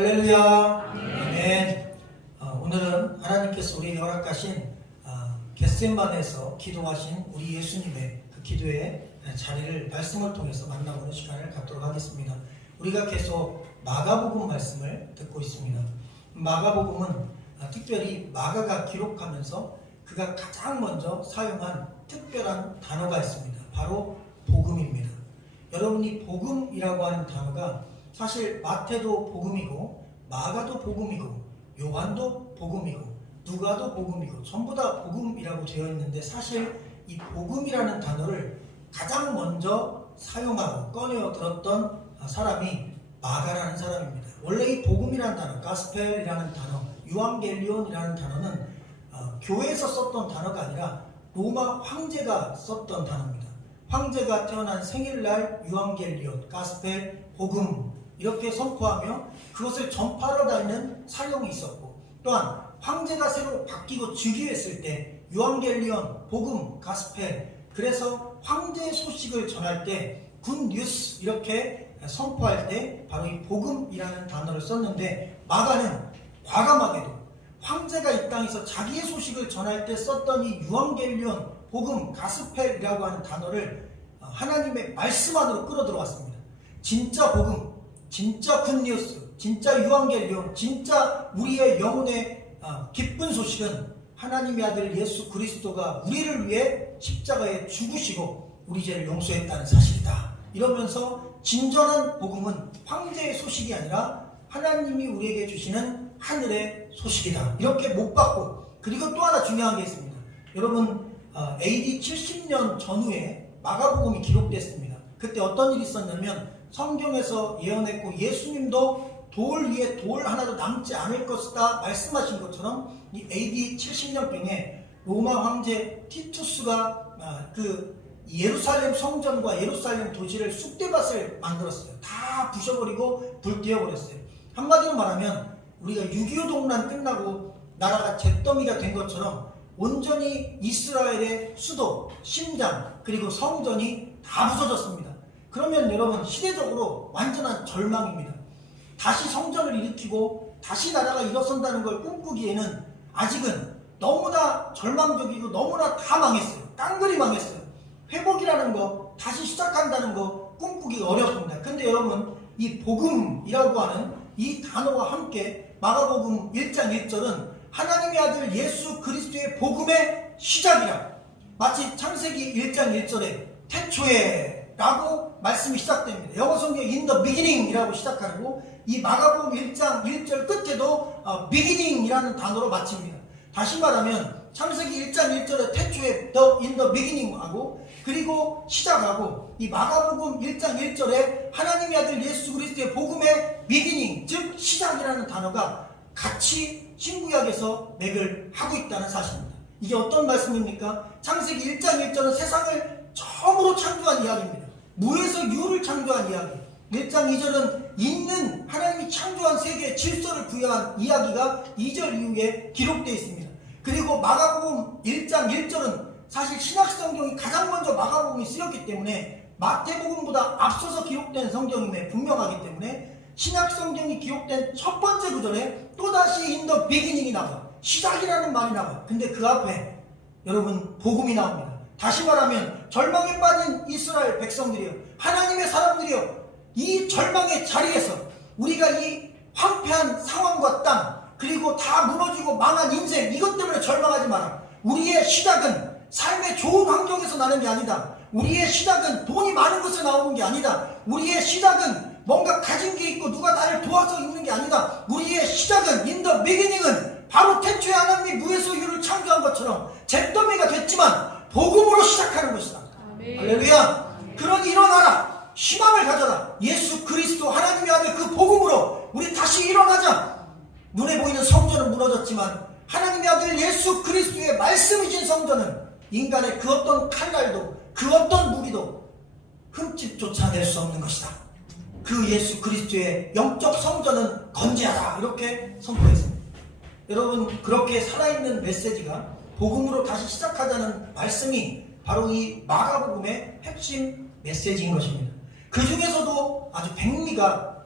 할렐루야. 아멘. 오늘은 하나님께서 우리에게 허락하신 겟세마네에서 기도하신 우리 예수님의 그 기도의 자리를 말씀을 통해서 만나보는 시간을 갖도록 하겠습니다. 우리가 계속 마가복음 말씀을 듣고 있습니다. 마가복음은 특별히 마가가 기록하면서 그가 가장 먼저 사용한 특별한 단어가 있습니다. 바로 복음입니다. 여러분이 복음이라고 하는 단어가 사실 마태도 복음이고 마가도 복음이고 요한도 복음이고 누가도 복음이고 전부 다 복음이라고 되어 있는데, 사실 이 복음이라는 단어를 가장 먼저 사용하고 꺼내어 들었던 사람이 마가라는 사람입니다. 원래 이 복음이라는 단어, 가스펠이라는 단어, 유앙겔리온이라는 단어는 교회에서 썼던 단어가 아니라 로마 황제가 썼던 단어입니다. 황제가 태어난 생일날 유앙겔리온, 가스펠, 복음 이렇게 선포하며 그것을 전파하러 다니는 사용이 있었고, 또한 황제가 새로 바뀌고 즉위했을 때 유앙겔리온, 복음, 가스펠, 그래서 황제의 소식을 전할 때 굿뉴스 이렇게 선포할 때 바로 이 복음이라는 단어를 썼는데, 마가는 과감하게도 황제가 이 땅에서 자기의 소식을 전할 때 썼던 이 유앙겔리온, 복음, 가스펠이라고 하는 단어를 하나님의 말씀 안으로 끌어들어왔습니다. 진짜 복음, 진짜 굿뉴스, 진짜 유앙겔리온, 진짜 우리의 영혼의 기쁜 소식은 하나님의 아들 예수 그리스도가 우리를 위해 십자가에 죽으시고 우리 죄를 용서했다는 사실이다. 이러면서 진정한 복음은 황제의 소식이 아니라 하나님이 우리에게 주시는 하늘의 소식이다. 이렇게 못 받고, 그리고 또 하나 중요한 게 있습니다. 여러분, AD 70년 전후에 마가복음이 기록됐습니다. 그때 어떤 일이 있었냐면 성경에서 예언했고 예수님도 돌 위에 돌 하나도 남지 않을 것이다 말씀하신 것처럼 이 AD 70년경에 로마 황제 티투스가 그 예루살렘 성전과 예루살렘 도시를 쑥대밭을 만들었어요. 다 부셔버리고 불태워버렸어요. 한마디로 말하면 우리가 6.25 동란 끝나고 나라가 잿더미가 된 것처럼 온전히 이스라엘의 수도, 심장, 그리고 성전이 다 부서졌습니다. 그러면 여러분, 시대적으로 완전한 절망입니다. 다시 성전을 일으키고 다시 나라가 일어선다는 걸 꿈꾸기에는 아직은 너무나 절망적이고 너무나 다 망했어요. 깡그리 망했어요. 회복이라는 거, 다시 시작한다는 거 꿈꾸기 어렵습니다. 근데 여러분, 이 복음이라고 하는 이 단어와 함께 마가복음 1장 1절은 하나님의 아들 예수 그리스도의 복음의 시작이라, 마치 창세기 1장 1절에 태초에 라고 말씀이 시작됩니다. 영어 성경 in the beginning 이라고 시작하고, 이 마가복음 1장 1절 끝에도 beginning 이라는 단어로 마칩니다. 다시 말하면 창세기 1장 1절에 태초에 in the beginning 하고, 그리고 시작하고, 이 마가복음 1장 1절에 하나님의 아들 예수 그리스도의 복음의 beginning, 즉 시작이라는 단어가 같이 신구약에서 맥을 하고 있다는 사실입니다. 이게 어떤 말씀입니까? 창세기 1장 1절은 세상을 처음으로 창조한 이야기입니다. 무에서 유를 창조한 이야기. 1장 2절은 있는 하나님이 창조한 세계의 질서를 부여한 이야기가 2절 이후에 기록되어 있습니다. 그리고 마가복음 1장 1절은 사실 신약성경이 가장 먼저 마가복음이 쓰였기 때문에 마태복음보다 앞서서 기록된 성경임에 분명하기 때문에 신약성경이 기록된 첫 번째 구절에 또다시 in the beginning이 나와, 시작이라는 말이 나와. 근데 그 앞에 여러분 복음이 나옵니다. 다시 말하면 절망에 빠진 이스라엘 백성들이요, 하나님의 사람들이요, 이 절망의 자리에서 우리가 이 황폐한 상황과 땅, 그리고 다 무너지고 망한 인생, 이것 때문에 절망하지 마라. 우리의 시작은 삶의 좋은 환경에서 나는 게 아니다. 우리의 시작은 돈이 많은 곳에 나오는 게 아니다. 우리의 시작은 뭔가 가진 게 있고 누가 나를 도와서 있는 게 아니다. 우리의 시작은 in the beginning은 바로 태초에 하나님이 무에서 유를 창조한 것처럼 잿더미가 됐지만 복음으로 시작하는 것이다. 할렐루야. 그러니 일어나라. 희망을 가져라. 예수 그리스도 하나님의 아들 그 복음으로 우리 다시 일어나자. 눈에 보이는 성전은 무너졌지만 하나님의 아들 예수 그리스도의 말씀이신 성전은 인간의 그 어떤 칼날도 그 어떤 무기도 흠집조차 낼 수 없는 것이다. 그 예수 그리스도의 영적 성전은 건재하다. 이렇게 선포했습니다. 여러분, 그렇게 살아있는 메시지가 복음으로 다시 시작하자는 말씀이 바로 이 마가복음의 핵심 메시지인 것입니다. 그 중에서도 아주 백미가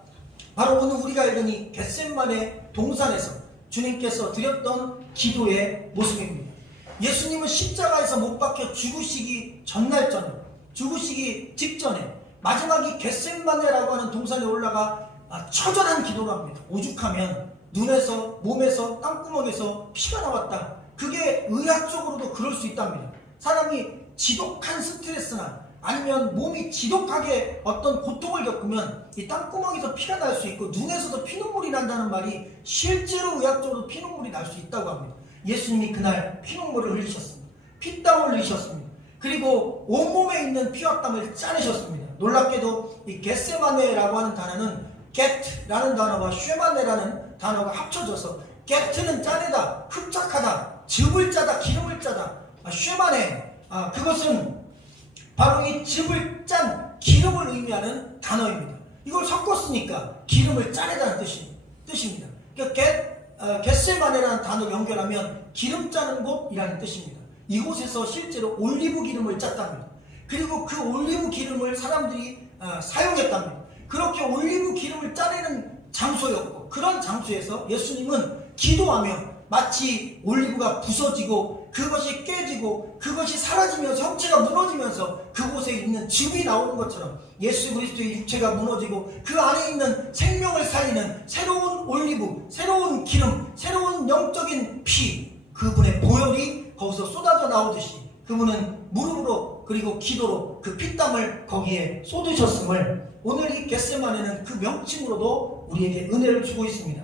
바로 오늘 우리가 읽은 이 겟세마네 동산에서 주님께서 드렸던 기도의 모습입니다. 예수님은 십자가에서 못 박혀 죽으시기 전날 저녁, 죽으시기 직전에 마지막 이 겟세마네라고 하는 동산에 올라가 처절한 기도를 합니다. 오죽하면 눈에서, 몸에서, 땅구멍에서 피가 나왔다. 그게 의학적으로도 그럴 수 있답니다. 사람이 지독한 스트레스나 아니면 몸이 지독하게 어떤 고통을 겪으면 이 땅구멍에서 피가 날 수 있고 눈에서도 피눈물이 난다는 말이 실제로 의학적으로 피눈물이 날 수 있다고 합니다. 예수님이 그날 피눈물을 흘리셨습니다. 피땀을 흘리셨습니다. 그리고 온몸에 있는 피와 땀을 짜내셨습니다. 놀랍게도 이 겟세마네라고 하는 단어는 get라는 단어와 쉐마네라는 단어가 합쳐져서 get는 짜내다, 흡착하다, 즙을 짜다, 기름을 짜다. 쉐마네, 그것은 바로 이 즙을 짠 기름을 의미하는 단어입니다. 이걸 섞었으니까 기름을 짜내다는 뜻입니다. 그러니까 겟세마네라는 단어를 연결하면 기름 짜는 곳이라는 뜻입니다. 이곳에서 실제로 올리브 기름을 짰답니다. 그리고 그 올리브 기름을 사람들이 사용했답니다. 그렇게 올리브 기름을 짜내는 장소였고, 그런 장소에서 예수님은 기도하며 마치 올리브가 부서지고 그것이 깨지고 그것이 사라지면서 형체가 무너지면서 그곳에 있는 즙이 나오는 것처럼 예수 그리스도의 육체가 무너지고 그 안에 있는 생명을 살리는 새로운 올리브, 새로운 기름, 새로운 영적인 피, 그분의 보혈이 거기서 쏟아져 나오듯이 그분은 무릎으로 그리고 기도로 그 피땀을 거기에 쏟으셨음을 오늘 이 겟세마네는 그 명칭으로도 우리에게 은혜를 주고 있습니다.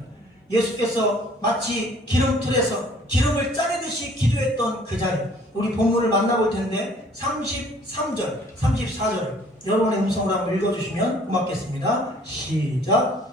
예수께서 마치 기름틀에서 기름을 짜내듯이 기도했던 그 자리, 우리 본문을 만나볼 텐데 33절, 34절 여러분의 음성으로 한번 읽어주시면 고맙겠습니다. 시작.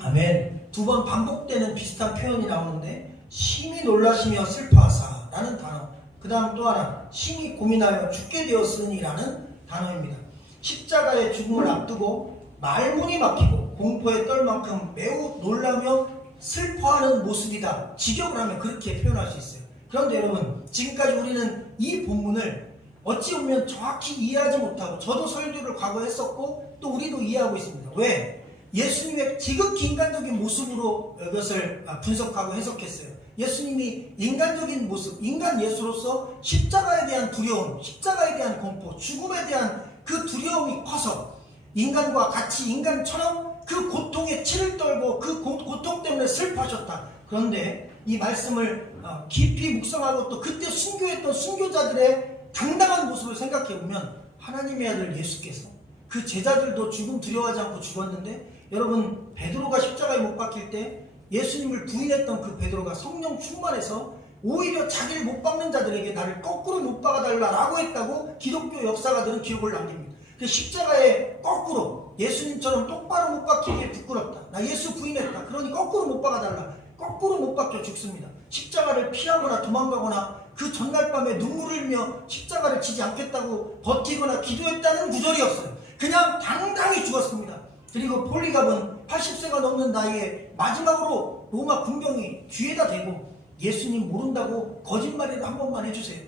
아멘. 두 번 반복되는 비슷한 표현이 나오는데 심히 놀라시며 슬퍼하사 라는 단어, 그 다음 또 하나 심히 고민하여 죽게 되었으니 라는 단어입니다. 십자가의 죽음을 앞두고 말문이 막히고 공포에 떨 만큼 매우 놀라며 슬퍼하는 모습이다. 직역을 하면 그렇게 표현할 수 있어요. 그런데 여러분, 지금까지 우리는 이 본문을 어찌 보면 정확히 이해하지 못하고, 저도 설교를 과거에 했었고 또 우리도 이해하고 있습니다. 왜? 예수님의 지극히 인간적인 모습으로 이것을 분석하고 해석했어요. 예수님이 인간적인 모습, 인간 예수로서 십자가에 대한 두려움, 십자가에 대한 공포, 죽음에 대한 그 두려움이 커서 인간과 같이 인간처럼 그 고통에 치를 떨고 그 고통 때문에 슬퍼하셨다. 그런데 이 말씀을 깊이 묵상하고 또 그때 순교했던 순교자들의 당당한 모습을 생각해보면 하나님의 아들 예수께서 그 제자들도 죽음 두려워하지 않고 죽었는데, 여러분 베드로가 십자가에 못 박힐 때 예수님을 부인했던 그 베드로가 성령 충만해서 오히려 자기를 못 박는 자들에게 나를 거꾸로 못 박아달라라고 했다고 기독교 역사가들은 기록을 남깁니다. 그 십자가에 거꾸로 예수님처럼 똑바로 못 박히기에 부끄럽다, 나 예수 부인했다, 그러니 거꾸로 못 박아달라, 거꾸로 못 박혀 죽습니다. 십자가를 피하거나 도망가거나 그 전날 밤에 눈물을 흘며 십자가를 지지 않겠다고 버티거나 기도했다는 구절이 없어요. 그냥 당당히 죽었습니다. 그리고 폴리갑은 80세가 넘는 나이에 마지막으로 로마 군병이 뒤에다 대고 예수님 모른다고 거짓말이라도 한 번만 해주세요.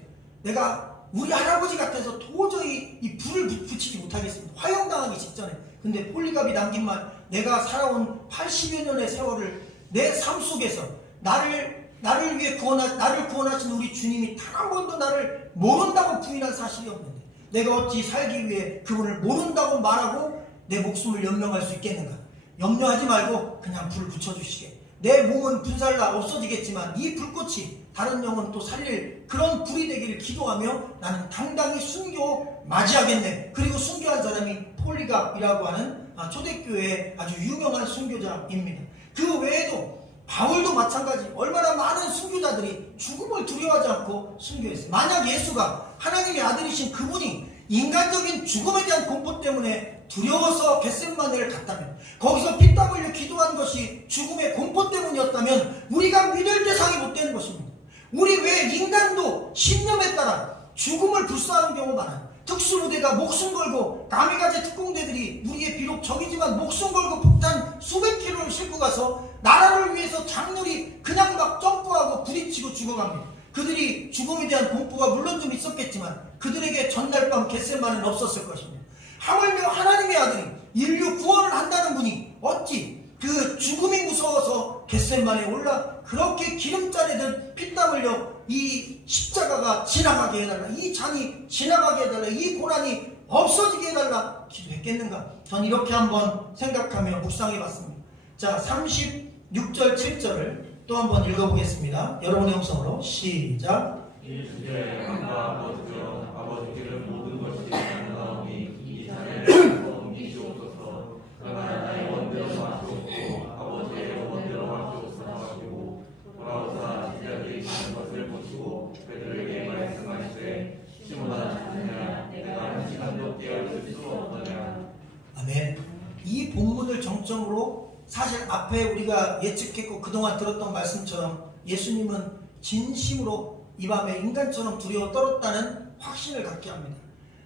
내가 우리 할아버지 같아서 도저히 이 불을 붙이지 못하겠습니다. 화형당하기 직전에. 근데 폴리갑이 남긴 말, 내가 살아온 80여 년의 세월을 내 삶 속에서 나를 위해 나를 구원하신 우리 주님이 단 한 번도 나를 모른다고 부인한 사실이 없는데 내가 어찌 살기 위해 그분을 모른다고 말하고 내 목숨을 연명할 수 있겠는가? 염려하지 말고 그냥 불 붙여주시게. 내 몸은 분살나 없어지겠지만 이 불꽃이 다른 영혼 또 살릴 그런 불이 되기를 기도하며 나는 당당히 순교 맞이하겠네. 그리고 순교한 사람이 폴리갑이라고 하는 초대교회의 아주 유명한 순교자입니다. 그 외에도 바울도 마찬가지, 얼마나 많은 순교자들이 죽음을 두려워하지 않고 순교했어요. 만약 예수가 하나님의 아들이신 그분이 인간적인 죽음에 대한 공포 때문에 두려워서 겟세마네를 갔다면, 거기서 피땀 흘려 기도한 것이 죽음의 공포 때문이었다면 우리가 믿을 대상이 못 되는 것입니다. 우리 왜 인간도 신념에 따라 죽음을 불사하는 경우가 많아요. 특수부대가 목숨 걸고 가미가제 특공대들이 우리의 비록 적이지만 목숨 걸고 폭탄 수백 킬로를 싣고 가서 나라를 위해서 장렬히 그냥 막 점프하고 부딪히고 죽어갑니다. 그들이 죽음에 대한 공포가 물론 좀 있었겠지만 그들에게 전날 밤 겟세마네는 없었을 것입니다. 하물며 하나님의 아들이 인류 구원을 한다는 분이 어찌 그 죽음이 무서워서 겟세마네에 올라 그렇게 기름자리듯 피땀 흘려 이 십자가가 지나가게 해달라, 이 잔이 지나가게 해달라, 이 고난이 없어지게 해달라 기도했겠는가? 전 이렇게 한번 생각하며 묵상해봤습니다. 자, 36절 7절을 또 한번 읽어보겠습니다. 여러분의 음성으로 시작. 이제 하나님과 아버지여 아버지께는 모든 것이 가능하오니 이 자네를 옮기시옵소서. 그러나 나의 원대로 마시옵고 아버지의 원대로 마시옵소서 하시고 돌아오사 제자들이 가는 것을 보시고 그들에게 말씀하시되 시몬아 자네야 내가 한 시간도 깨어있을 수 없느냐. 아멘. 이 본문을 정점으로 사실 앞에 우리가 예측했고 그동안 들었던 말씀처럼 예수님은 진심으로 이 밤에 인간처럼 두려워 떨었다는 확신을 갖게 합니다.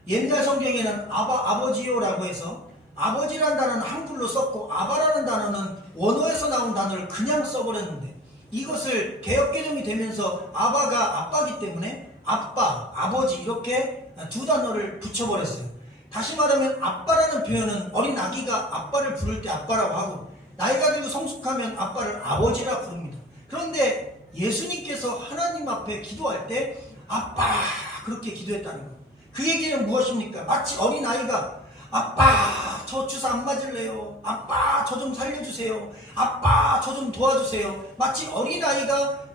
옛날 성경에는 아버지요라고 해서 아버지라는 단어는 한글로 썼고 아바라는 단어는 원어에서 나온 단어를 그냥 써버렸는데 이것을 개역개정이 되면서 아바가 아빠기 때문에 아빠, 아버지 이렇게 두 단어를 붙여버렸어요. 다시 말하면 아빠라는 표현은 어린 아기가 아빠를 부를 때 아빠라고 하고 나이가 들고 성숙하면 아빠를 아버지라 부릅니다. 그런데 예수님께서 하나님 앞에 기도할 때 아빠 그렇게 기도했다는 거예요. 그 얘기는 무엇입니까? 마치 어린아이가 아빠 저 주사 안 맞을래요, 아빠 저 좀 살려주세요, 아빠 저 좀 도와주세요. 마치 어린아이가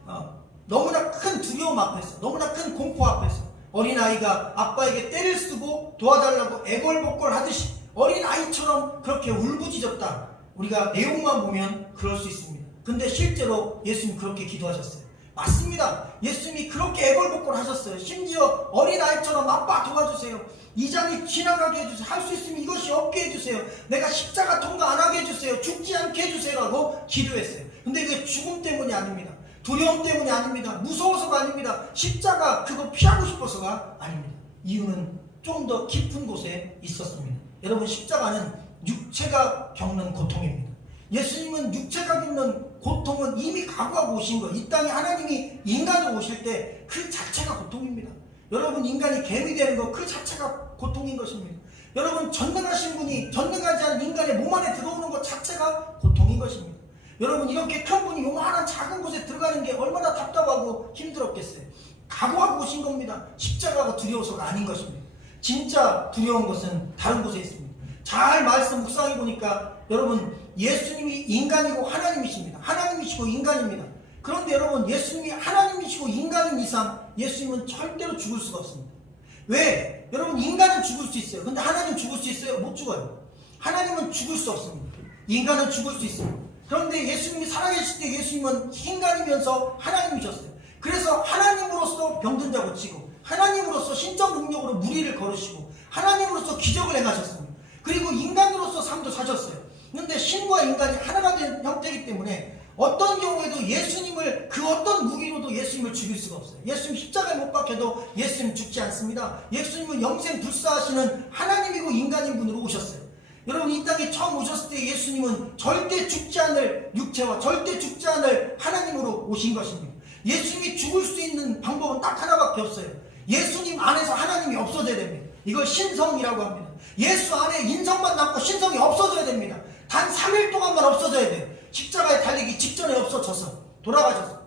너무나 큰 두려움 앞에서, 너무나 큰 공포 앞에서 어린아이가 아빠에게 떼를 쓰고 도와달라고 애걸복걸 하듯이 어린아이처럼 그렇게 울부짖었다. 우리가 내용만 보면 그럴 수 있습니다. 근데 실제로 예수님 그렇게 기도하셨어요. 맞습니다. 예수님이 그렇게 애걸복걸 하셨어요. 심지어 어린아이처럼 아빠 도와주세요, 이 잔이 지나가게 해주세요, 할 수 있으면 이것이 없게 해주세요, 내가 십자가 통과 안 하게 해주세요, 죽지 않게 해주세요 라고 기도했어요. 근데 그게 죽음 때문이 아닙니다. 두려움 때문이 아닙니다. 무서워서가 아닙니다. 십자가 그거 피하고 싶어서가 아닙니다. 이유는 좀 더 깊은 곳에 있었습니다. 여러분, 십자가는 육체가 겪는 고통입니다. 예수님은 육체가 겪는 고통은 이미 각오하고 오신 거예요. 이 땅에 하나님이 인간으로 오실 때 그 자체가 고통입니다. 여러분, 인간이 개미 되는 거 그 자체가 고통인 것입니다. 여러분, 전능하신 분이 전능하지 않은 인간의 몸 안에 들어오는 것 자체가 고통인 것입니다. 여러분, 이렇게 큰 분이 요만한 작은 곳에 들어가는 게 얼마나 답답하고 힘들었겠어요. 각오하고 오신 겁니다. 십자가가 두려워서가 아닌 것입니다. 진짜 두려운 것은 다른 곳에 있습니다. 잘 말씀 묵상해 보니까 여러분, 예수님이 인간이고 하나님이십니다. 하나님이시고 인간입니다. 그런데 여러분, 예수님이 하나님이시고 인간인 이상 예수님은 절대로 죽을 수가 없습니다. 왜? 여러분, 인간은 죽을 수 있어요. 근데 하나님 죽을 수 있어요? 못 죽어요. 하나님은 죽을 수 없습니다. 인간은 죽을 수 있습니다. 그런데 예수님이 살아계실 때 예수님은 인간이면서 하나님이셨어요. 그래서 하나님으로서 병든 자 고치고 하나님으로서 신적 능력으로 무리를 걸으시고 하나님으로서 기적을 행하셨습니다. 그리고 인간으로서 삶도 사셨어요. 그런데 신과 인간이 하나가 된 형태이기 때문에 어떤 경우에도 예수님을 그 어떤 무기로도 예수님을 죽일 수가 없어요. 예수님 십자가에 못 박혀도 예수님 죽지 않습니다. 예수님은 영생 불사하시는 하나님이고 인간인 분으로 오셨어요. 여러분, 이 땅에 처음 오셨을 때 예수님은 절대 죽지 않을 육체와 절대 죽지 않을 하나님으로 오신 것입니다. 예수님이 죽을 수 있는 방법은 딱 하나밖에 없어요. 예수님 안에서 하나님이 없어져야 됩니다. 이걸 신성이라고 합니다. 예수 안에 인성만 남고 신성이 없어져야 됩니다. 단 3일 동안만 없어져야 돼요. 십자가에 달리기 직전에 없어져서 돌아가셔서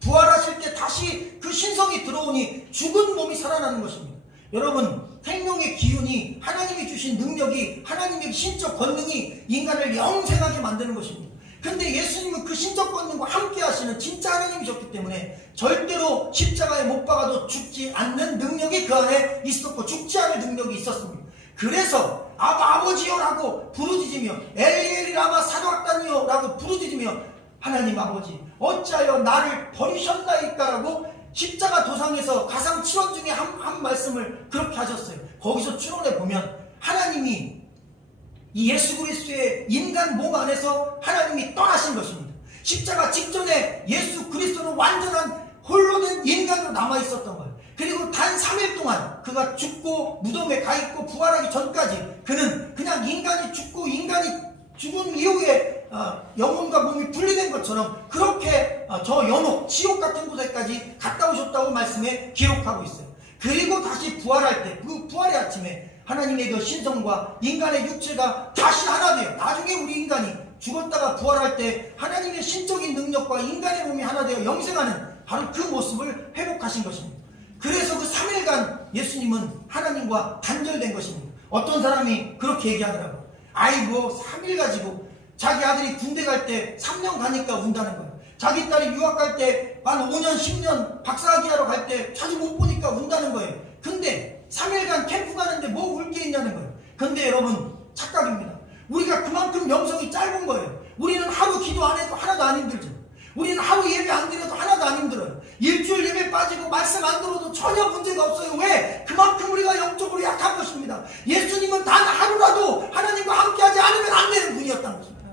부활하실 때 다시 그 신성이 들어오니 죽은 몸이 살아나는 것입니다. 여러분, 생명의 기운이, 하나님이 주신 능력이, 하나님의 신적 권능이 인간을 영생하게 만드는 것입니다. 근데 예수님은 그 신적 권능과 함께 하시는 진짜 하나님이셨기 때문에 절대로 십자가에 못 박아도 죽지 않는 능력이 그 안에 있었고 죽지 않을 능력이 있었습니다. 그래서 아버지요 라고 부르짖으며 엘리엘이 라마 사도악단이요 라고 부르짖으며 하나님 아버지 어찌하여 나를 버리셨나이까 라고 십자가 도상에서 가상 7원 중에 한 말씀을 그렇게 하셨어요. 거기서 추론해 보면 하나님이 이 예수 그리스도의 인간 몸 안에서 하나님이 떠나신 것입니다. 십자가 직전에 예수 그리스도는 완전한 홀로 된 인간으로 인간으로 남아 있었던 거예요. 그리고 단 3일 동안 그가 죽고 무덤에 가 있고 부활하기 전까지 그는 그냥 인간이 죽고 인간이 죽은 이후에 영혼과 몸이 분리된 것처럼 그렇게 저 연옥, 지옥 같은 곳에까지 갔다 오셨다고 말씀에 기록하고 있어요. 그리고 다시 부활할 때, 그 부활의 아침에 하나님의 그 신성과 인간의 육체가 다시 하나 돼요. 나중에 우리 인간이 죽었다가 부활할 때 하나님의 신적인 능력과 인간의 몸이 하나 되어 영생하는 바로 그 모습을 회복하신 것입니다. 그래서 그 3일간 예수님은 하나님과 단절된 것입니다. 어떤 사람이 그렇게 얘기하더라고요. 아이 뭐 3일 가지고 자기 아들이 군대 갈 때 3년 가니까 운다는 거예요. 자기 딸이 유학 갈 때 한 5년 10년 박사학위 하러 갈 때 자주 못 보니까 운다는 거예요. 근데 3일간 캠프 가는데 뭐 울 게 있냐는 거예요. 근데 여러분 착각입니다. 우리가 그만큼 명성이 짧은 거예요. 우리는 하루 기도 안 해도 하나도 안 힘들죠. 우리는 하루 예배 안 드려도 하나도 안 힘들어요. 일주일 예배 빠지고 말씀 안 들어도 전혀 문제가 없어요. 왜? 그만큼 우리가 영적으로 약한 것입니다. 예수님은 단 하루라도 하나님과 함께하지 않으면 안 되는 분이었다는 것입니다.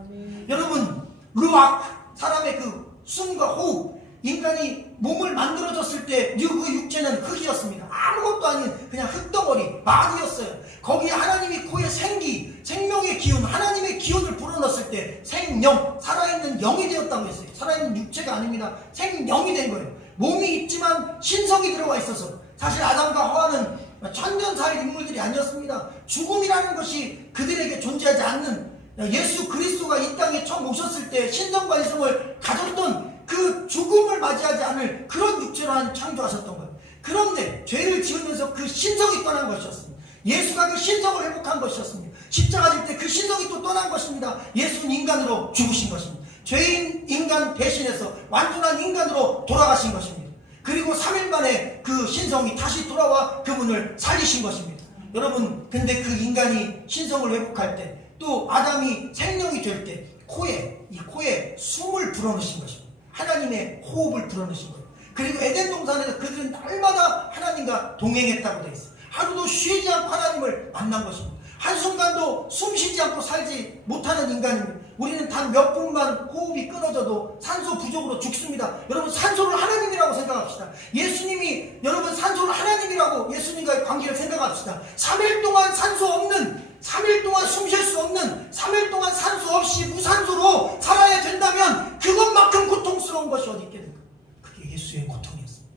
여러분, 루악, 사람의 그 숨과 호흡, 인간이 몸을 만들어졌을 때 그 육체는 흙이었습니다. 아무것도 아닌 그냥 흙덩어리, 마귀였어요. 거기에 하나님이 코에 생기, 생명의 기운, 하나님의 기운을 불어넣었을 때 생영, 살아있는 영이 되었다고 했어요. 살아있는 육체가 아닙니다. 생영이 된 거예요. 몸이 있지만 신성이 들어가 있어서 사실 아담과 하와는 천년사의 인물들이 아니었습니다. 죽음이라는 것이 그들에게 존재하지 않는 예수 그리스도가 이 땅에 처음 오셨을 때 신성과 인성을 가졌던 그 죽음을 맞이하지 않을 그런 육체로 하나님 창조하셨던 거예요. 그런데 죄를 지으면서 그 신성이 떠난 것이었습니다. 예수가 그 신성을 회복한 것이었습니다. 십자가 질 때 그 신성이 또 떠난 것입니다. 예수는 인간으로 죽으신 것입니다. 죄인 인간 대신해서 완전한 인간으로 돌아가신 것입니다. 그리고 3일 만에 그 신성이 다시 돌아와 그분을 살리신 것입니다. 여러분, 근데 그 인간이 신성을 회복할 때 또 아담이 생명이 될 때 코에 숨을 불어넣으신 것입니다. 하나님의 호흡을 불어넣으신 거예요. 그리고 에덴 동산에서 그들은 날마다 하나님과 동행했다고 되어 있어요. 하루도 쉬지 않고 하나님을 만난 것입니다. 한순간도 숨 쉬지 않고 살지 못하는 인간입니다. 우리는 단 몇 분만 호흡이 끊어져도 산소 부족으로 죽습니다. 여러분, 산소를 하나님이라고 생각합시다. 예수님이 여러분 산소를 하나님이라고 예수님과의 관계를 생각합시다. 3일 동안 산소 없는, 3일 동안 숨 쉴 수 없는, 3일 동안 산소 없이 무산소로 살아야 된다면 그것만큼 고통스러운 것이 어디 있겠는가? 그게 예수의 고통이었습니다.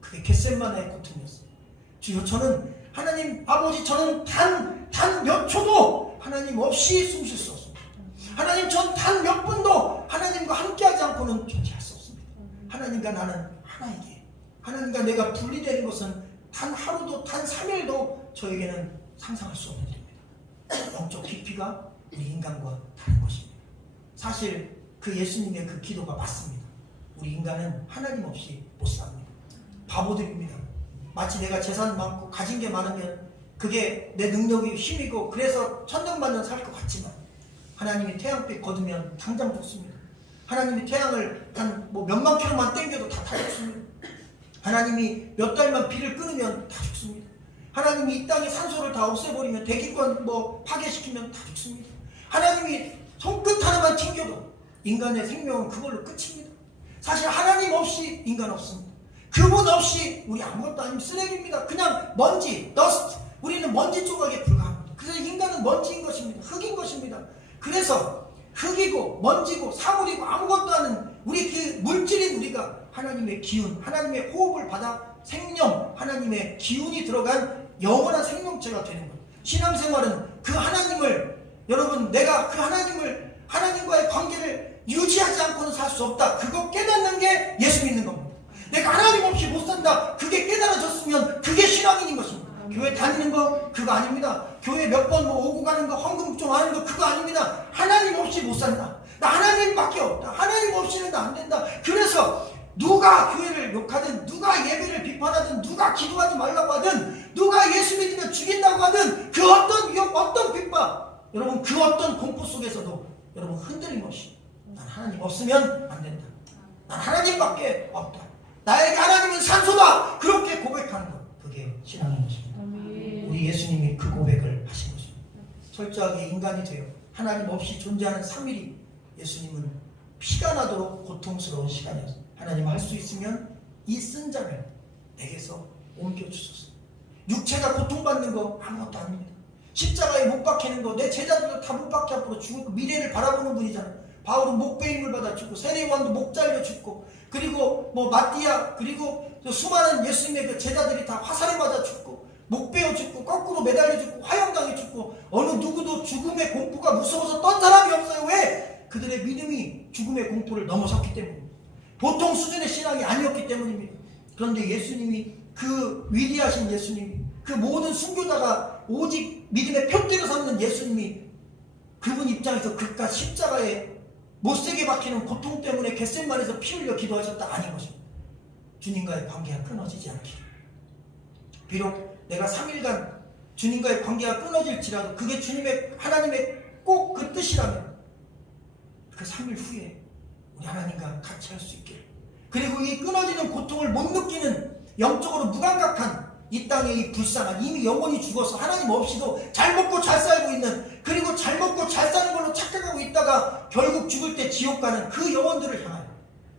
그게 겟세마네의 고통이었습니다. 주여, 저는 하나님 아버지, 저는 단 몇 초도 하나님 없이 숨 쉴 수 없습니다. 하나님, 전 단 몇 분도 하나님과 함께하지 않고는 존재할 수 없습니다. 하나님과 나는 하나이기에, 하나님과 내가 분리되는 것은 단 하루도, 단 3일도 저에게는 상상할 수 없는 일입니다. 영적 깊이가 우리 인간과 다른 것입니다. 사실 그 예수님의 그 기도가 맞습니다. 우리 인간은 하나님 없이 못 삽니다. 바보들입니다. 마치 내가 재산 많고 가진 게 많으면 그게 내 능력이 힘이고 그래서 천년만년 살 것 같지만 하나님이 태양빛 거두면 당장 죽습니다. 하나님이 태양을 한 몇만 킬로만 땡겨도 다 죽습니다. 하나님이 몇 달만 비를 끊으면 다 죽습니다. 하나님이 이 땅의 산소를 다 없애버리면, 대기권 파괴시키면 다 죽습니다. 하나님이 손끝 하나만 튕겨도 인간의 생명은 그걸로 끝입니다. 사실 하나님 없이 인간 없습니다. 그분 없이 우리 아무것도 아니면 쓰레기입니다. 그냥 먼지, 더스트. 우리는 먼지 조각에 불과합니다. 그래서 인간은 먼지인 것입니다. 흙인 것입니다. 그래서 흙이고 먼지고 사물이고 아무것도 아닌 우리 그 물질인 우리가 하나님의 기운, 하나님의 호흡을 받아 생명, 하나님의 기운이 들어간 영원한 생명체가 되는 것. 신앙생활은 그 하나님을, 여러분, 내가 그 하나님과의 관계를 유지하지 않고는 살 수 없다. 그거 깨닫는 게 예수 믿는 겁니다. 내가 하나님 없이 못 산다. 그게 깨달아졌으면 그게 신앙인인 것입니다. 교회 다니는 거 그거 아닙니다. 교회 몇 번 오고 가는 거, 헌금 좀 하는 거 그거 아닙니다. 하나님 없이 못 산다. 나 하나님밖에 없다. 하나님 없이는 나 안 된다. 그래서 누가 교회를 욕하든, 누가 예배를 비판하든, 누가 기도하지 말라고 하든, 누가 예수 믿으면 죽인다고 하든, 그 어떤 위협, 어떤 핍박, 여러분 그 어떤 공포 속에서도 여러분 흔들림 없이 난 하나님 없으면 안 된다. 난 하나님밖에 없다. 나에게 하나님은 산소다. 그렇게 고백하는 것, 그게 신앙인 것입니다. 우리 예수님이 그 고백을 하신 것입니다. 철저하게 인간이 되어 하나님 없이 존재하는 3일이 예수님은 피가 나도록 고통스러운 시간이었습니다. 하나님 할 수 있으면 이 쓴 잔을 내게서 옮겨주소서. 육체가 고통받는 거 아무것도 아닙니다. 십자가에 못 박히는 거, 내 제자들도 다 못 박혀 앞으로 죽을 미래를 바라보는 분이잖아요. 바울은 목베임을 받아 죽고, 세례요한도 목 잘려 죽고, 그리고 마띠아, 그리고 수많은 예수님의 그 제자들이 다 화살에 맞아 죽고, 목 베어 죽고, 거꾸로 매달려 죽고, 화형당해 죽고, 어느 누구도 죽음의 공포가 무서워서 떤 사람이 없어요. 왜? 그들의 믿음이 죽음의 공포를 넘어섰기 때문입니다. 보통 수준의 신앙이 아니었기 때문입니다. 그런데 예수님이, 그 위대하신 예수님이, 그 모든 순교자가 오직 믿음의 표대로 삼는 예수님이 그분 입장에서 그깟 십자가에 못세게 박히는 고통 때문에 겟세마네에서 피 흘려 기도하셨다? 아닌 것입니다. 주님과의 관계가 끊어지지 않기를. 비록 내가 3일간 주님과의 관계가 끊어질지라도 그게 하나님의 꼭 그 뜻이라면 그 3일 후에 우리 하나님과 같이 할 수 있기를. 그리고 이 끊어지는 고통을 못 느끼는 영적으로 무감각한 이 땅의 이 불쌍한, 이미 영혼이 죽어서 하나님 없이도 잘 먹고 잘 살고 있는, 그리고 잘 먹고 잘 사는 걸로 착각하고 있다가 결국 죽을 때 지옥 가는 그 영혼들을 향하여,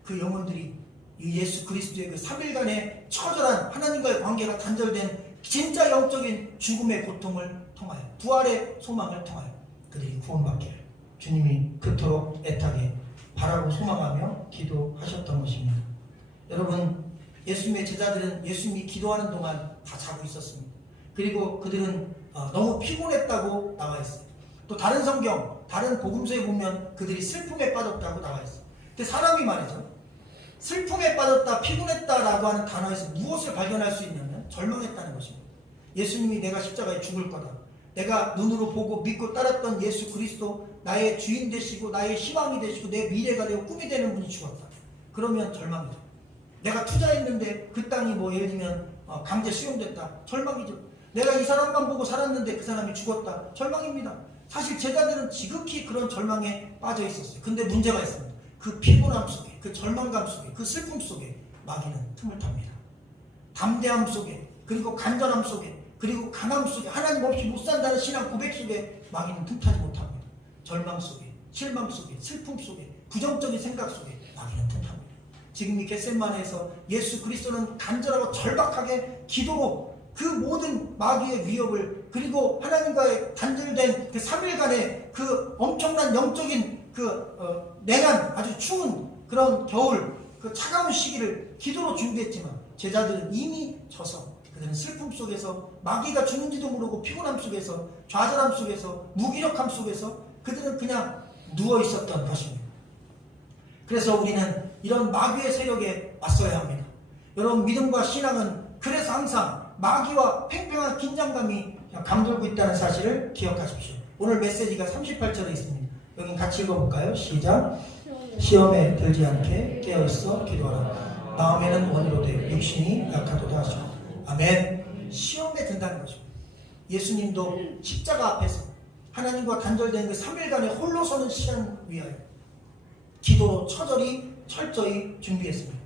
그 영혼들이 이 예수 그리스도의 그 3일간의 처절한 하나님과의 관계가 단절된 진짜 영적인 죽음의 고통을 통하여, 부활의 소망을 통하여 그들이 구원받기를 주님이 그토록 애타게 바라고 소망하며 기도하셨던 것입니다. 여러분, 예수님의 제자들은 예수님이 기도하는 동안 다 자고 있었습니다. 그리고 그들은 너무 피곤했다고 나와 있어요. 또 다른 성경, 다른 복음서에 보면 그들이 슬픔에 빠졌다고 나와 있어요. 근데 사람이 말이죠, 슬픔에 빠졌다, 피곤했다라고 하는 단어에서 무엇을 발견할 수 있냐면 절망했다는 것입니다. 예수님이 내가 십자가에 죽을 거다, 내가 눈으로 보고 믿고 따랐던 예수 그리스도, 나의 주인 되시고 나의 희망이 되시고 내 미래가 되고 꿈이 되는 분이 죽었다. 그러면 절망이죠. 내가 투자했는데 그 땅이 예를 들면 강제 수용됐다. 절망이죠. 내가 이 사람만 보고 살았는데 그 사람이 죽었다. 절망입니다. 사실 제자들은 지극히 그런 절망에 빠져 있었어요. 근데 문제가 있습니다. 그 피곤함 속에, 그 절망감 속에, 그 슬픔 속에 마귀는 틈을 탑니다. 담대함 속에, 그리고 간절함 속에, 그리고 강함 속에, 하나님 없이 못 산다는 신앙 고백 속에 마귀는 틈타지 못합니다. 절망 속에, 실망 속에, 슬픔 속에, 부정적인 생각 속에 마귀는 틈탑니다. 지금 이 겟세마네에서 예수 그리스도는 간절하고 절박하게 기도로 그 모든 마귀의 위협을, 그리고 하나님과의 단절된 그 3일간의 그 엄청난 영적인 냉한, 아주 추운 그런 겨울, 그 차가운 시기를 기도로 준비했지만 제자들은 이미 져서 그들은 슬픔 속에서, 마귀가 주는지도 모르고 피곤함 속에서, 좌절함 속에서, 무기력함 속에서 그들은 그냥 누워 있었던 것입니다. 그래서 우리는 이런 마귀의 세력에 맞서야 합니다. 여러분, 믿음과 신앙은 그래서 항상 마귀와 팽팽한 긴장감이 감돌고 있다는 사실을 기억하십시오. 오늘 메시지가 38절에 있습니다. 여기 같이 읽어볼까요? 시작. 시험에 들지 않게 깨어있어 기도하라. 마음에는 원이로 되 육신이 약하도다 하시고. 아멘. 시험에 든다는 것입니다. 예수님도 십자가 앞에서 하나님과 단절된 그 3일간의 홀로 서는 시간 위하여 기도로 철저히 준비했습니다.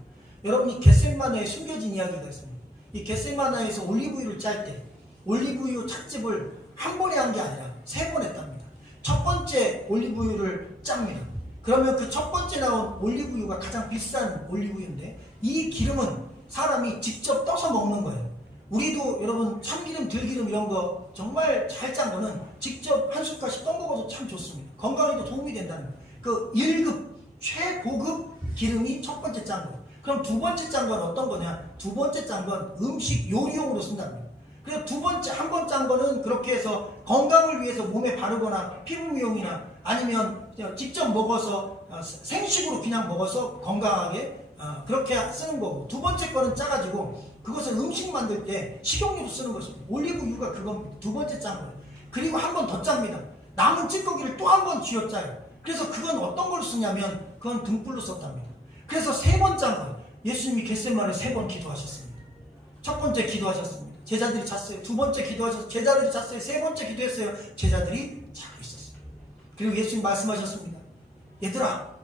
여러분이 겟세마네에 숨겨진 이야기가 있습니다. 이 겟세마네에서 올리브유를 짤 때 올리브유 착즙을 한 번에 한 게 아니라 3번 했답니다. 첫 번째 올리브유를 짭니다. 그러면 그 첫 번째 나온 올리브유가 가장 비싼 올리브유인데 이 기름은 사람이 직접 떠서 먹는 거예요. 우리도 여러분 참기름, 들기름 이런 거 정말 잘 짠 거는 직접 한 숟갈씩 떠 먹어도 참 좋습니다. 건강에도 도움이 된다는 거예요. 그 1급 최고급 기름이 첫 번째 짠 거예요. 그럼 두 번째 짠 건 어떤 거냐? 두 번째 짠 건 음식 요리용으로 쓴답니다. 그래서 두 번째, 한 번 짠 거는 그렇게 해서 건강을 위해서 몸에 바르거나 피부 미용이나 아니면 직접 먹어서 생식으로 그냥 먹어서 건강하게 그렇게 쓰는 거고, 두 번째 거는 짜가지고 그것을 음식 만들 때 식용유로 쓰는 것입니다. 올리브유가 그겁니다. 두 번째 짠 거예요. 그리고 한 번 더 짭니다. 남은 찌꺼기를 또 한 번 쥐어짜요. 그래서 그건 어떤 걸 쓰냐면 그건 등불로 썼답니다. 그래서 3번 짠 거예요. 예수님이 겟세마네 3번 기도하셨습니다. 첫 번째 기도하셨습니다. 제자들이 잤어요. 두 번째 기도하셨어요. 제자들이 잤어요. 3번째 기도했어요. 제자들이 자고 있었어요. 그리고 예수님 말씀하셨습니다. 얘들아,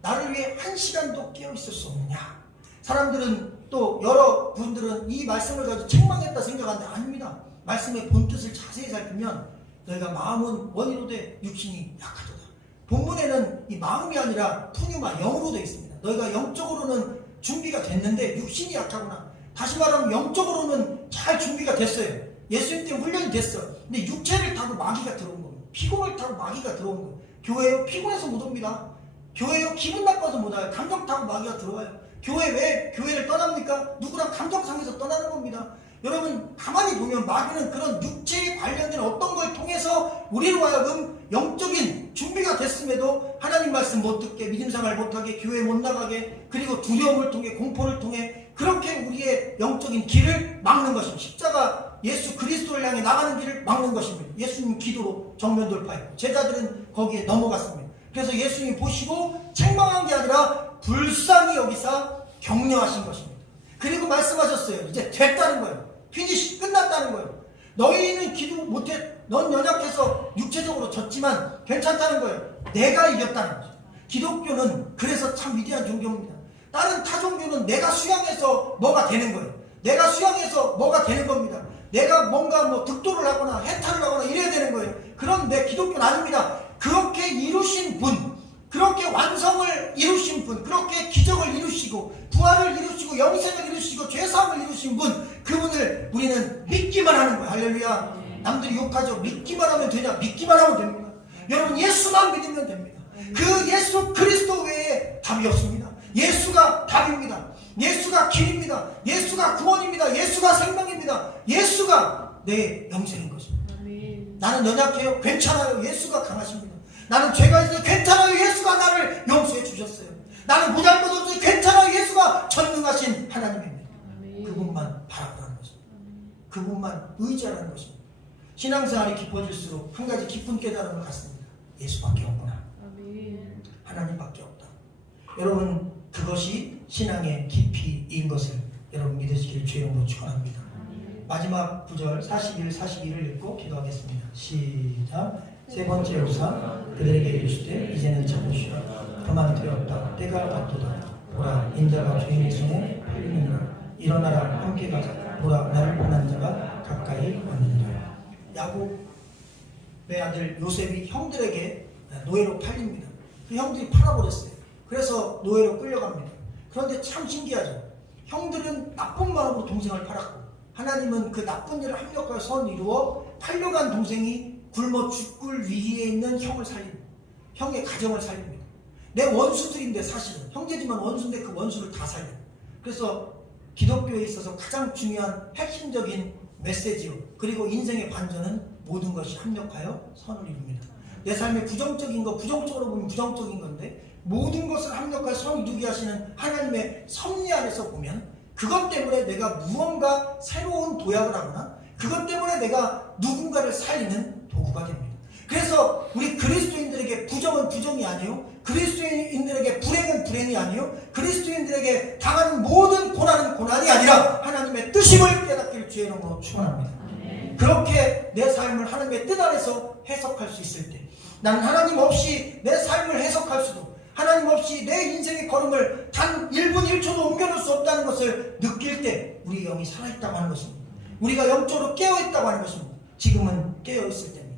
나를 위해 1시간도 깨어 있을 수 없느냐? 사람들은, 또 여러 분들은 이 말씀을 가지고 책망했다 생각하는데 아닙니다. 말씀의 본뜻을 자세히 살피면 너희가 마음은 원이로 돼 육신이 약하도다. 본문에는 이 마음이 아니라 푸뉴마, 영으로 되어 있습니다. 너희가 영적으로는 준비가 됐는데 육신이 약하구나. 다시 말하면 영적으로는 잘 준비가 됐어요. 예수님 때문에 훈련이 됐어. 근데 육체를 타고 마귀가 들어온 겁니다. 피곤을 타고 마귀가 들어온 거예요. 교회요? 피곤해서 못 옵니다. 교회요? 기분 나빠서 못 와요. 감정 타고 마귀가 들어와요. 교회 왜 교회를 떠납니까? 누구랑 감정상에서 떠나는 겁니다. 여러분 가만히 보면 마귀는 그런 육체에 관련된 어떤 걸 통해서 우리로 하여금 영적인 준비가 됐음에도 하나님 말씀 못 듣게, 믿음생활 못하게, 교회 못 나가게, 그리고 두려움을 통해, 공포를 통해 그렇게 우리의 영적인 길을 막는 것입니다. 십자가 예수 그리스도를 향해 나가는 길을 막는 것입니다. 예수님 기도로 정면 돌파했고 제자들은 거기에 넘어갔습니다. 그래서 예수님이 보시고 책망한 게 아니라 불쌍히 여기사 격려하신 것입니다. 그리고 말씀하셨어요. 이제 됐다는 거예요. 피니시, 끝났다는 거예요. 너희는 기도 못해, 넌 연약해서 육체적으로 졌지만 괜찮다는 거예요. 내가 이겼다는 거죠. 기독교는 그래서 참 위대한 종교입니다. 다른 타 종교는 내가 수양해서 뭐가 되는 거예요. 내가 수양해서 뭐가 되는 겁니다. 내가 뭔가 뭐 득도를 하거나 해탈을 하거나 이래야 되는 거예요. 그런데 기독교는 아닙니다. 그렇게 이루신 분, 그렇게 완성을 이루신 분, 그렇게 기적을 이루시고 부활을 이루시고 영생을 이루시고 죄사함을 이루신 분, 그분을 우리는 믿기만 하는 거예요. 할렐루야. 남들이 욕하죠. 믿기만 하면 되냐? 믿기만 하면 됩니다. 여러분 예수만 믿으면 됩니다. 그 예수 그리스도 외에 답이 없습니다. 예수가 답입니다. 예수가 길입니다. 예수가 구원입니다. 예수가 생명입니다. 예수가 내 영생인 것입니다. 나는 연약해요. 괜찮아요. 예수가 강하십니다. 나는 죄가 있어요. 괜찮아요. 예수가 나를 용서해 주셨어요. 나는 무잘것 없어요. 괜찮아요. 예수가 전능하신 하나님입니다. 그분만 바라보라는 것입니다. 그분만 의지하라는 것입니다. 신앙생활이 깊어질수록 한 가지 깊은 깨달음을 갖습니다. 예수밖에 없구나. 하나님밖에 없다. 여러분 그것이 신앙의 깊이인 것을 여러분 믿으시기를 주의 이름으로 축원합니다. 마지막 구절 41 읽고 기도하겠습니다. 시작. 세 번째 요사 그들에게 이르시되 이제는 잡으시라. 그만 되었다. 때가 왔도다. 보라 인자가 주인의 손에 팔리느니라. 일어나라 함께 가자. 보라 나를 보낸 자가 가까이 왔느니라. 야곱의 아들 요셉이 형들에게 노예로 팔립니다. 그 형들이 팔아버렸어요. 그래서 노예로 끌려갑니다. 그런데 참 신기하죠. 형들은 나쁜 마음으로 동생을 팔았고 하나님은 그 나쁜 일을 합력하여 선 이루어 팔려간 동생이 굶어 죽을 위기에 있는 형을 살립니다. 형의 가정을 살립니다. 내 원수들인데 사실은 형제지만 원수인데 그 원수를 다 살려요. 그래서 기독교에 있어서 가장 중요한 핵심적인 메시지요. 그리고 인생의 반전은 모든 것이 합력하여 선을 이룹니다. 내 삶의 부정적인 거 부정적으로 보면 부정적인 건데 모든 것을 합력하여 선을 이루게 하시는 하나님의 섭리 안에서 보면 그것 때문에 내가 무언가 새로운 도약을 하거나 그것 때문에 내가 누군가를 살리는 도구가 됩니다. 그래서 우리 그리스도인들에게 부정은 부정이 아니요, 그리스도인들에게 불행은 불행이 아니요, 그리스도인들에게 당하는 모든 고난은 고난이 아니라 하나님의 뜻임을 깨닫기를 주의 이름으로 축원합니다. 그렇게 내 삶을 하나님의 뜻 안에서 해석할 수 있을 때 나는 하나님 없이 내 삶을 해석할 수도 하나님 없이 내 인생의 걸음을 단 1분 1초도 옮겨놓을 수 없다는 것을 느낄 때 우리 영이 살아있다고 하는 것입니다. 우리가 영적으로 깨어있다고 하는 것입니다. 지금은 깨어있을 때입니다.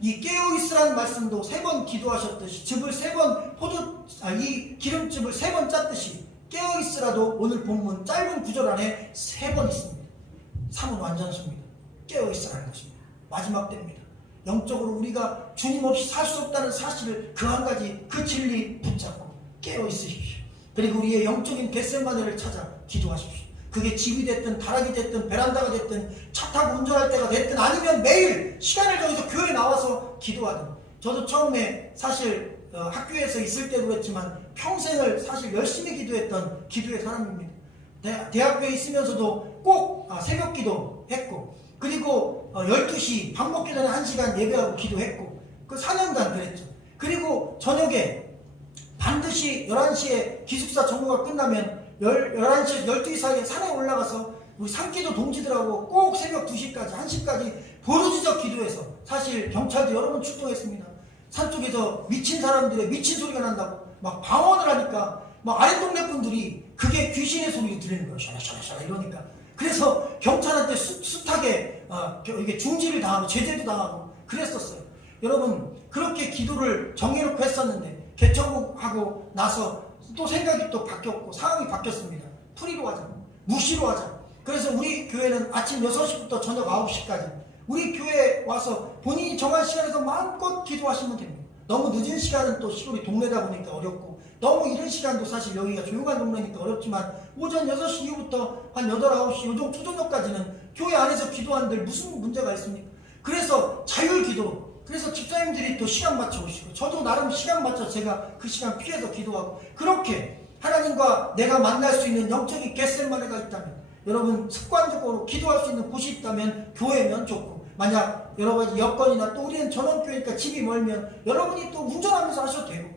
이 깨어있으라는 말씀도 3번 기도하셨듯이 즙을 3번 이 기름즙을 3번 짰듯이 깨어있으라도 오늘 본문 짧은 구절 안에 3번 있습니다. 3은 완전수입니다. 깨어있으라는 것입니다. 마지막 때입니다. 영적으로 우리가 주님 없이 살 수 없다는 사실을 그 한 가지 그 진리 붙잡고 깨어있으십시오. 그리고 우리의 영적인 겟세마네를 찾아 기도하십시오. 그게 집이 됐든 다락이 됐든 베란다가 됐든 차 타고 운전할 때가 됐든 아니면 매일 시간을 정해서 교회에 나와서 기도하든. 저도 처음에 사실 학교에서 있을 때도 그랬지만 평생을 사실 열심히 기도했던 기도의 사람입니다. 대학교에 있으면서도 꼭 새벽 기도 했고 그리고 12시 밥 먹기 전에 1시간 예배하고 기도했고 그 4년간 그랬죠. 그리고 저녁에 반드시 11시에 기숙사 정모가 끝나면 11시, 12시 사이에 산에 올라가서 우리 산기도 동지들하고 꼭 새벽 2시까지, 1시까지 부르짖어 기도해서 사실 경찰도 여러 번 출동했습니다. 산쪽에서 미친 사람들의 미친 소리가 난다고 막 방언을 하니까 막 아랫동네 분들이 그게 귀신의 소리가 들리는 거예요. 샤라샤라샤라 이러니까. 그래서 경찰한테 숱하게 이게 중지를 당하고 제재도 당하고 그랬었어요. 여러분 그렇게 기도를 정해놓고 했었는데 개척하고 나서 또 생각이 또 바뀌었고 상황이 바뀌었습니다. 풀이로 하자, 무시로 하자. 그래서 우리 교회는 아침 6시부터 저녁 9시까지 우리 교회에 와서 본인이 정한 시간에서 마음껏 기도하시면 됩니다. 너무 늦은 시간은 또 시골이 동네다 보니까 어렵고 너무 이른 시간도 사실 여기가 조용한 동네니까 어렵지만 오전 6시 이후부터 한 8, 9시 요정 초저녁까지는 교회 안에서 기도하는데 무슨 문제가 있습니까? 그래서 자율기도 그래서 집사님들이 또 시간 맞춰 오시고 저도 나름 시간 맞춰 제가 그 시간 피해서 기도하고 그렇게 하나님과 내가 만날 수 있는 영적인 겟셋마네가 있다면 여러분 습관적으로 기도할 수 있는 곳이 있다면 교회면 좋고 만약 여러 가지 여건이나 또 우리는 전원교회니까 집이 멀면 여러분이 또 운전하면서 하셔도 되고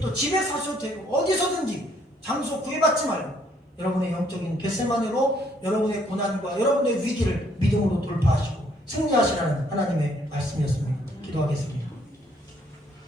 또 집에서 하셔도 되고 어디서든지 장소 구애받지 말고 여러분의 영적인 겟셋마네로 여러분의 고난과 여러분의 위기를 믿음으로 돌파하시고 승리하시라는 하나님의 말씀이었습니다. 기도하겠습니다.